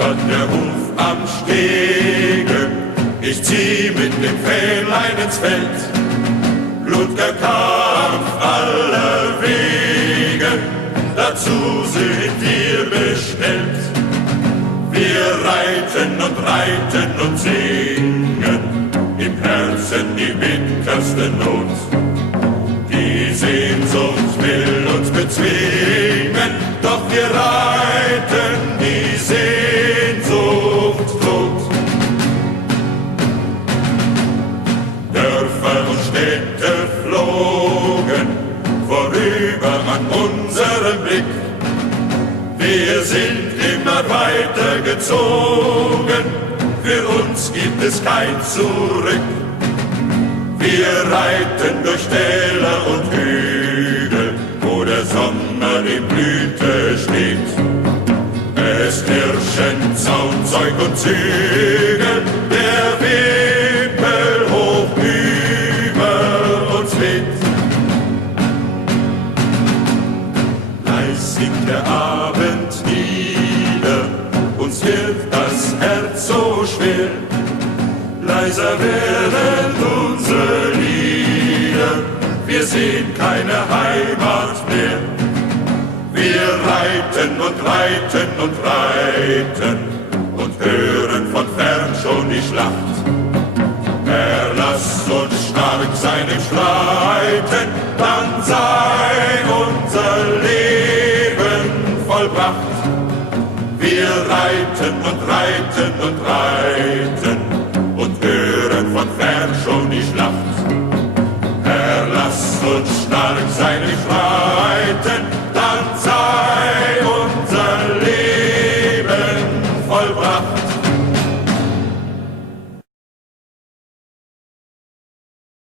donnert der Ruf am Stege, ich zieh mit dem Fähnlein ins Feld. Blutger Kampf aller Wege, dazu sind wir bestellt. Wir reiten und singen, im Herzen die bitterste Not. Die Sehnsucht will uns bezwingen, doch wir reiten die Sehnsucht tot. Dörfer und Städte flogen vorüber an unserem Blick. Wir sind immer weiter gezogen, für uns gibt es kein Zurück. Wir reiten durch Täler und Hügel, wo der Sommer in Blüte steht. Es herrschen Zaun, Zeug und Zügel, der Wimpel hoch über uns weht. Leis singt der Abend nieder, uns wird das Herz so schwer. Leiser werden unsere Lieder, wir sehen keine Heimat mehr. Wir reiten und reiten und hören von fern schon die Schlacht. Erlass uns stark sein im Streiten, dann sei unser Leben vollbracht. Wir reiten und reiten und hören von fern schon die Schlacht. Erlass uns stark sein im Streiten, dann sei unser Leben vollbracht.